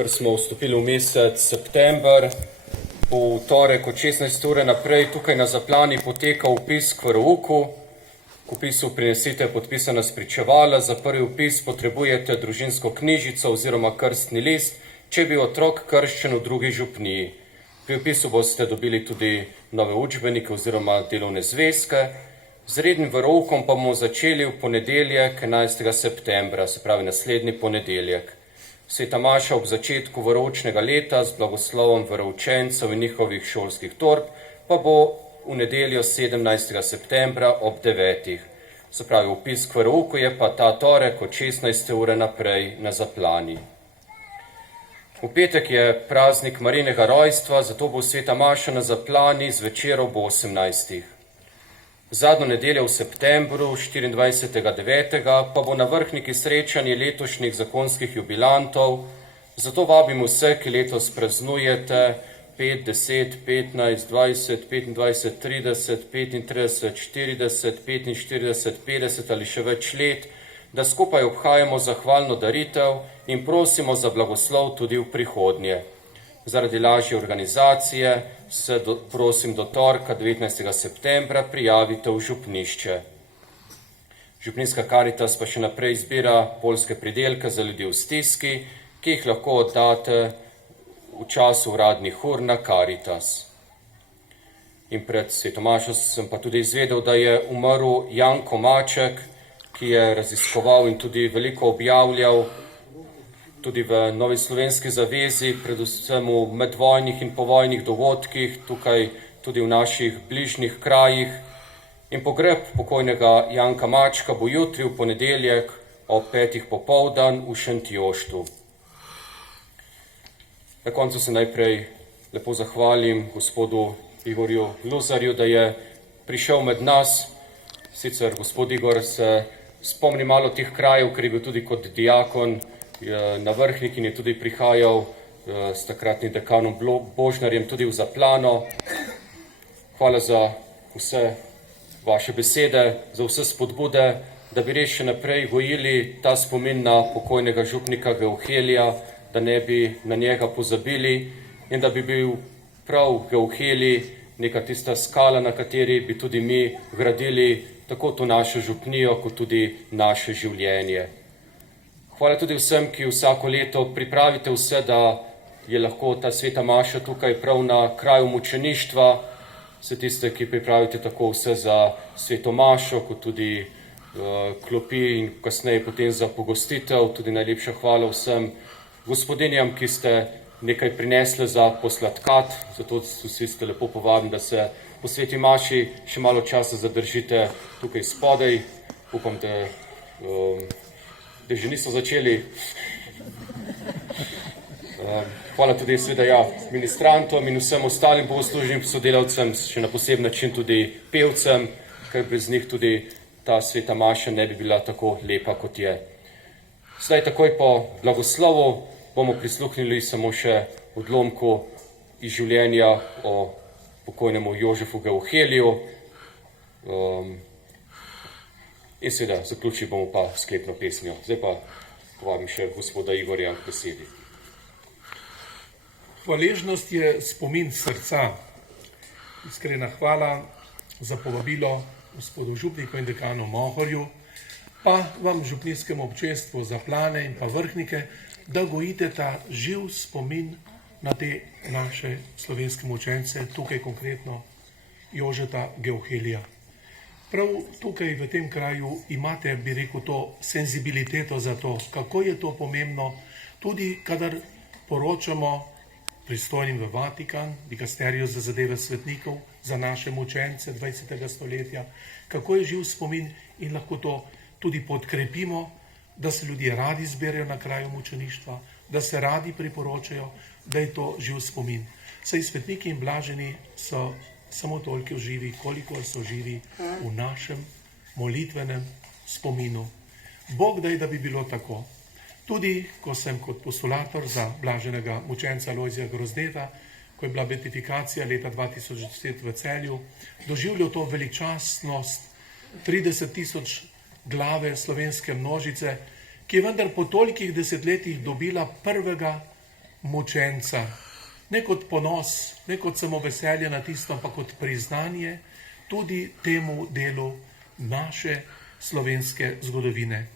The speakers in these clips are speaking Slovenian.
ker smo vstopili v mesec september, bo v torek od 16 ure naprej tukaj na Zaplani potekal vpis k verouku. K vpisu prinesite podpisana spričevala, za prvi vpis potrebujete družinsko knjižico oziroma krstni list, če bi otrok krščen v drugi župniji. Pri vpisu boste dobili tudi nove učbenike oziroma delovne zvezke. Z rednim veroukom pa bomo začeli v ponedeljek 11. septembra, se pravi naslednji ponedeljek. Sveta maša ob začetku veroučnega leta z blagoslovom veroučencev in njihovih šolskih torb pa bo v nedeljo 17. septembra ob 9. Se pravi, vpis k verouku je pa ta torek od 16. ure naprej na Zaplani. V petek je praznik Marijinega rojstva, zato bo sveta maša na Zaplani zvečer ob 18. Zadnjo nedeljo v septembru, 24.9. pa bo na Vrhniki srečanje letošnjih zakonskih jubilantov, zato vabim vse, ki letos praznujete 5, 10, 15, 20, 25, 30, 35, 40, 45, 50 ali še več let, da skupaj obhajamo zahvalno daritev in prosimo za blagoslov tudi v prihodnje. Zaradi lažje organizacije se prosim do torka 19. septembra prijavite v župnišče. Župninska Karitas pa še naprej zbira poljske pridelke za ljudi v stiski, ki jih lahko oddate v času uradnih ur na Karitas. In pred sveto mašo sem pa tudi izvedel, da je umrl Janko Maček, ki je raziskoval in tudi veliko objavljal tudi v Novi slovenski zavezi, predvsem v medvojnih in povojnih dogodkih, tukaj tudi v naših bližnjih krajih. In pogreb pokojnega Janka Mačka bo jutri v ponedeljek ob 5. popoldan v Šentjoštu. Na koncu se najprej lepo zahvalim gospodu Igorju Luzarju, da je prišel med nas. Sicer gospod Igor se spomni malo teh krajev, ker je bil tudi kot diakon na Vrhnik in je tudi prihajal s takratnim dekanom Božnarjem tudi v Zaplano. Hvala za vse vaše besede, za vse spodbude, da bi res še naprej gojili ta spomin na pokojnega župnika Geuhelija, da ne bi na njega pozabili in da bi bil prav Geuhelij neka tista skala, na kateri bi tudi mi gradili tako to našo župnijo, kot tudi naše življenje. Hvala tudi vsem, ki vsako leto pripravite vse, da je lahko ta sveta maša tukaj prav na kraju mučeništva. Vse tiste, ki pripravite tako vse za sveto mašo, kot tudi klopi in kasneje potem za pogostitev. Tudi najlepša hvala vsem gospodinjam, ki ste nekaj prinesli za posladkat. Zato vsi ste lepo povabim, da se po sveti maši še malo časa zadržite tukaj spodaj. Upam, da že niso začeli. Hvala tudi seveda ministrantom in vsem ostalim bogoslužnim sodelavcem, še na poseben način tudi pevcem, ker brez njih tudi ta sveta maša ne bi bila tako lepa, kot je. Zdaj takoj po blagoslovu bomo prisluhnili samo še odlomku iz življenja o pokojnemu Jožefu Geuheliju. In seveda zaključili bomo pa sklepno pesmijo. Zdaj pa povabim še gospoda Igorja k besedi. Hvaležnost je spomin srca. Iskrena hvala za povabilo gospodu župniku in dekanu Mohorju, pa vam župnijskemu občestvu Zaplane in pa Vrhnike, da gojite ta živ spomin na te naše slovenske mučence, tukaj konkretno Jožeta Geuhelija. Prav tukaj v tem kraju imate, bi rekel, to senzibiliteto za to, kako je to pomembno, tudi kadar poročamo pristojnim v Vatikan, dikasterijo za zadeve svetnikov, za naše mučence 20. stoletja, kako je živ spomin in lahko to tudi podkrepimo, da se ljudje radi zberajo na kraju mučeništva, da se radi priporočajo, da je to živ spomin. Saj svetniki in blaženi so samo toliko živi, koliko so živi v našem molitvenem spominu. Bog daj, da bi bilo tako. Tudi, ko sem kot postulator za blaženega mučenca Lojzija Grozdeta, ko je bila beatifikacija leta 2010 v Celju, doživljal to veličastnost 30.000 glave slovenske množice, ki je vendar po tolikih desetletjih dobila prvega mučenca, ne kot ponos, ne kot samo veselje na tisto, ampak kot priznanje tudi temu delu naše slovenske zgodovine.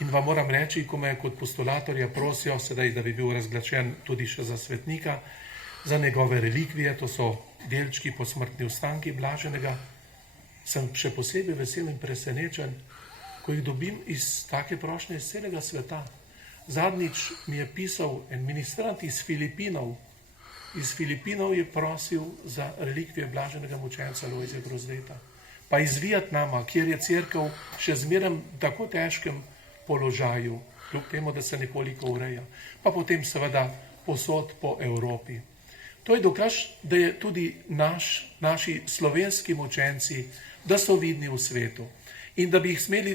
In vam moram reči, ko me kot postulatorja prosijo sedaj, da bi bil razglašen tudi še za svetnika, za njegove relikvije, to so delčki posmrtni ostanki blaženega, sem še posebej vesel in presenečen, ko jih dobim iz take prošnje iz celega sveta. Zadnjič mi je pisal en ministrant iz Filipinov. Iz Filipinov je prosil za relikvije blaženega mučenca Lojzija Grozdeta. Pa iz Vietnama, kjer je cerkev še zmeraj v tako težkem položaju, kljub temu, da se nekoliko ureja. Pa potem seveda posod po Evropi. To je dokaz, da je tudi naši slovenski mučenci, da so vidni v svetu in da bi jih smeli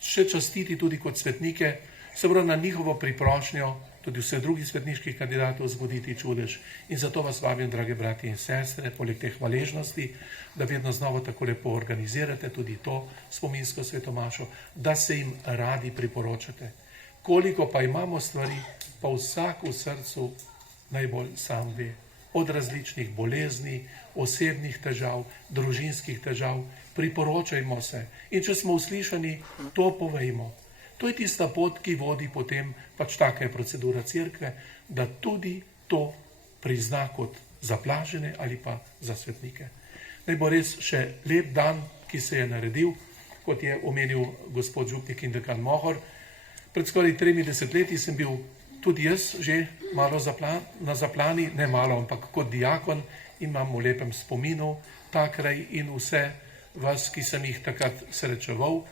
še častiti tudi kot svetnike, se pravi na njihovo priprošnjo, tudi vse drugih svetniških kandidatov zgoditi čudež. In zato vas vabim, drage bratje in sestre, poleg te hvaležnosti, da vedno znova tako lepo organizirate tudi to spominsko svetomašo, da se jim radi priporočate. Koliko pa imamo stvari, pa vsak v srcu najbolj sam ve. Od različnih bolezni, osebnih težav, družinskih težav, priporočajmo se. In če smo uslišani, to povejmo. To je tista pot, ki vodi potem, pač taka je procedura cerkve, da tudi to prizna kot za blažene ali pa za svetnike. Naj bo res še lep dan, ki se je naredil, kot je omenil gospod župnik in dekan Mohor. Pred skoraj 30 leti sem bil tudi jaz že malo na zaplani, ne malo, ampak kot diakon, in imam v lepem spominu ta kraj in vse vas, ki sem jih takrat srečeval,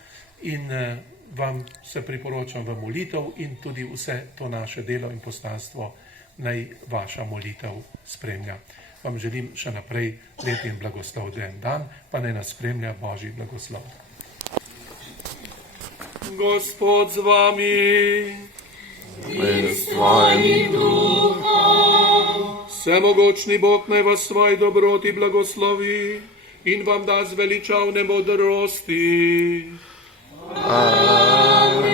in vam se priporočam v molitev in tudi vse to naše delo in poslanstvo naj vaša molitev spremlja. Vam želim še naprej lep in blagoslovljen dan, pa naj nas spremlja Božji blagoslov. Gospod z vami. In s tvojim duhom. Vsemogočni Bog naj vas svoji dobroti blagoslovi in vam da zveličavne modrosti. Amen.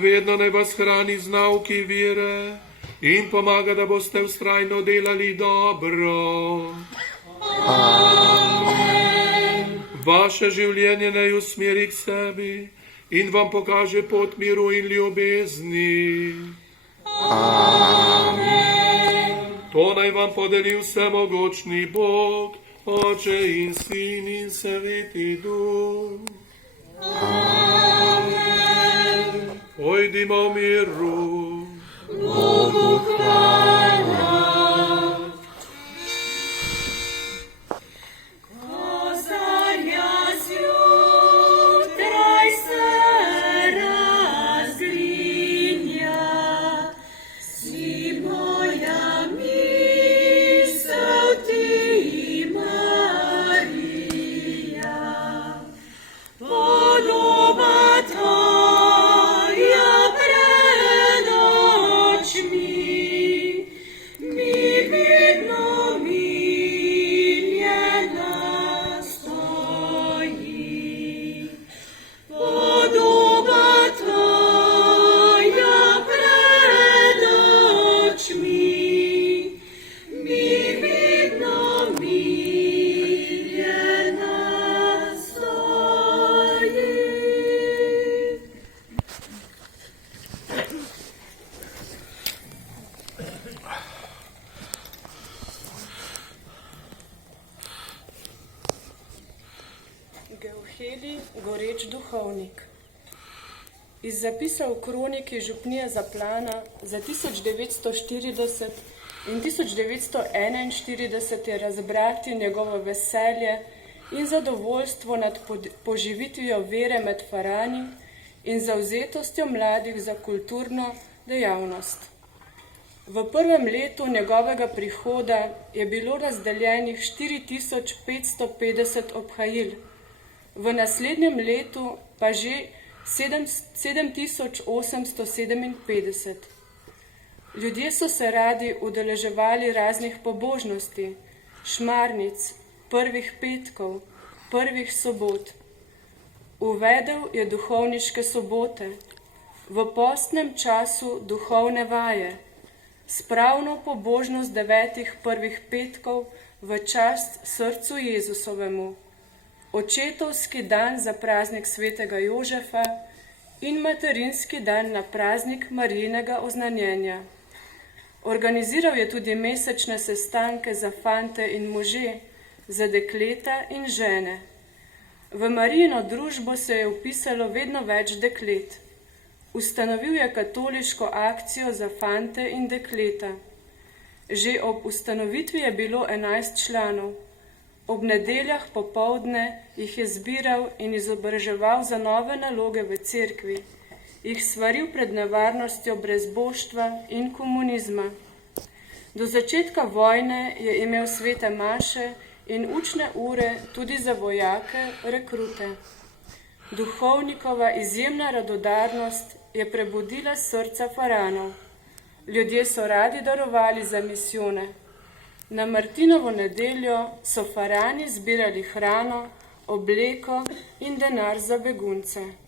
Vedno naj vas hrani z nauki vere in pomaga, da boste vztrajno delali dobro. Amen. Vaše življenje naj usmeri k sebi in vam pokaže pot miru in ljubezni. Amen. To naj vam podeli vsemogočni Bog, Oče in Sin in Sveti Duh. Amen. Pojdimo v miru. Bogu hvala. Geuheli Goreč duhovnik. Iz zapisa v kroniki župnije Zaplana za 1940 in 1941 je razbrati njegovo veselje in zadovoljstvo nad poživitvijo vere med farani in zavzetostjo mladih za kulturno dejavnost. V prvem letu njegovega prihoda je bilo razdeljenih 4550 obhajil, v naslednjem letu pa že 7857. Ljudje so se radi udeleževali raznih pobožnosti, šmarnic, prvih petkov, prvih sobot. Uvedel je duhovniške sobote, v postnem času duhovne vaje, spravno pobožnost 9 prvih petkov v čast srcu Jezusovemu, očetovski dan za praznik svetega Jožefa in materinski dan na praznik Marijinega oznanjenja. Organiziral je tudi mesečne sestanke za fante in može, za dekleta in žene. V Marijino družbo se je vpisalo vedno več deklet. Ustanovil je katoliško akcijo za fante in dekleta. Že ob ustanovitvi je bilo 11 članov. Ob nedeljah popoldne jih je zbiral in izobraževal za nove naloge v cerkvi, jih svaril pred nevarnostjo brezboštva in komunizma. Do začetka vojne je imel svete maše in učne ure tudi za vojake, rekrute. Duhovnikova izjemna radodarnost je prebudila srca Faranov. Ljudje so radi darovali za misijone. Na Martinovo nedeljo so Farani zbirali hrano, obleko in denar za begunce.